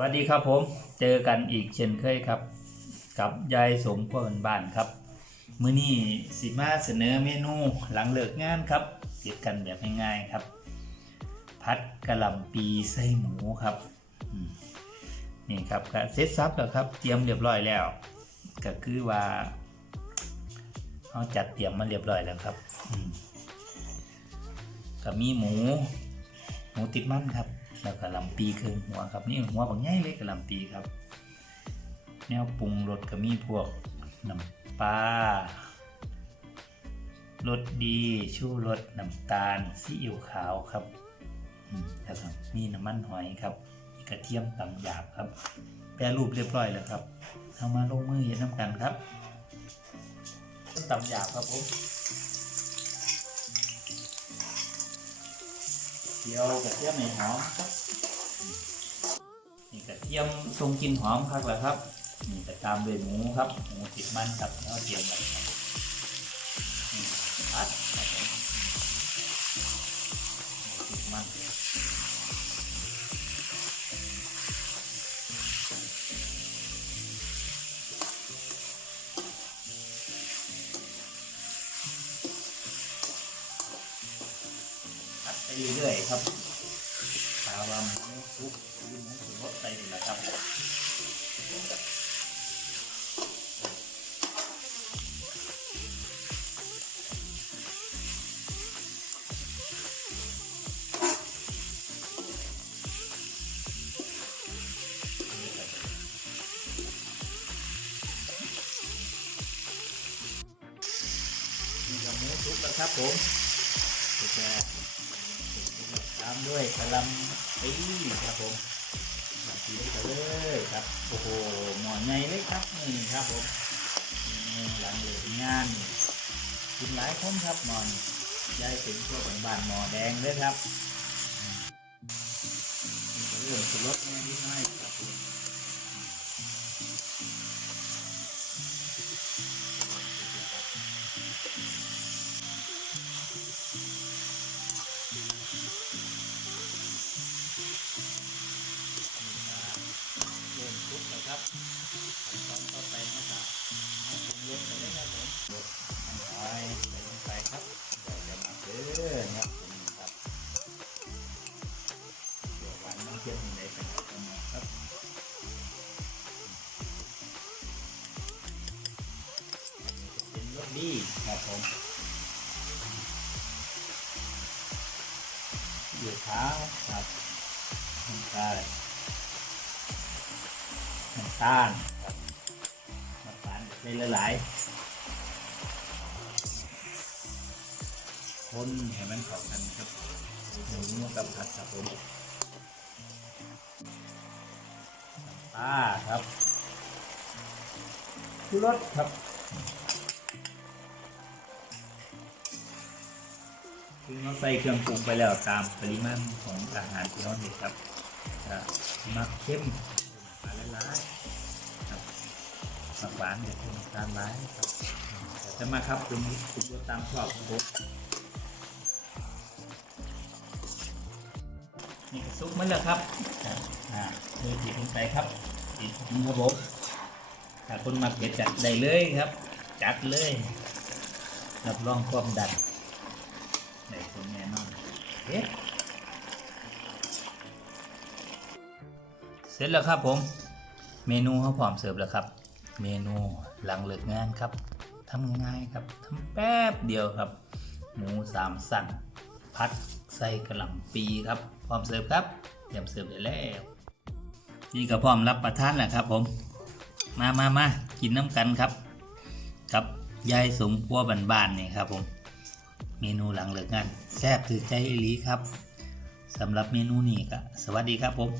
วัสดีครับผมเจอกันอีกเช่นเคยครับ กับยายสมพรบ้านครับ มื้อนี้สิมาเสนอเมนูหลังเลิกงานครับเก็บกันแบบง่ายๆครับ พัดกระหล่ำปีไส้หมูครับนี่ครับก็เสร็จสับแล้วครับเตรียมเรียบร้อยแล้ว ก็คือว่าเขาจัดเตรียมมาเรียบร้อยแล้วครับก็มีหมู หมูติดมันครับ แล้วก็ลำปีครึ่งหัวครับนี่หัวบางใหญ่เลยกับลำปีครับ แนวปรุงรสก็มีพวกน้ำปลารสดีชูรสน้ำตาลซีอิ๊วขาวครับแล้วก็มีน้ำมันหอยครับกระเทียมตำหยาบครับ แปรรูปเรียบร้อยแล้วครับเอามาลงมือเย็นน้ำกันครับตำหยาบครับผม เจียวกระเทียมให้หอมครับนี่กระเทียมทรงกินหอมครับแหละครับนี่จะตามด้วยหมูครับหมูติดมันครับแล้วเตรียมไว้ครับผัดครับผมหมูติดมัน ผัดไปเรื่อยๆครับตาวาหมูซุปหรือหมูสุรสไปนี่แหละครับนี่ก็หมูซุปแล้วครับผมก็จะ ตามด้วยกะลำปีครับผมกะลำปีเลยครับโอ้โหหมอใหญ่เลยครับนี่ครับผมหลังเลยงานกินหลายคนครับหมอนยายถึงพวกบ้านหมอแดงเลยครับเรื่องสุรสแน่นิดหน่อย เทียมในขนาดกำหนดครับเป็นรสดีครับผมอยู่เท้าครับน้ำตาลน้ำตาลครับน้ำตาลใส่หลายๆคนให้มันเข้ากันครับหมูกับผัดครับผม น้ำตาลครับชูรสครับคือเราใส่เครื่องปรุงไปแล้วตามปริมาณของอาหารที่เราเห็นครับอ่ามักเข้มมาหลายๆครับผักหวานเนี่ยเป็นตามร้านครับแต่จะมาครับตรงนี้คุณก็ตามชอบของ นี่ซุปมันแล้วครับครับอ่าเทผิดลงไปครับผิดนี่ครับผมถ้าคนมาเผ็ดจัดได้เลยครับ จัดเลย รับรองความดันได้ผลแน่นอนเผ็ดเสร็จแล้วครับผม เมนูเขาพร้อมเสิร์ฟแล้วครับ เมนูหลังเลิกงานครับทำง่ายครับทำแป๊บเดียวครับ หมูสามสั่น พัดใส่กระหล่ำปีครับ พร้อมเสิร์ฟครับเตรียมเสิร์ฟได้แล้ว นี่ก็พร้อมรับประทานแล้วครับผม มามามากินน้ำกันครับ กับยายสมพัวบ้านๆนี่ครับผม เมนูหลังเลิกงานแซ่บถือใจอีหลีครับสำหรับเมนูนี้ก็สวัสดีครับผม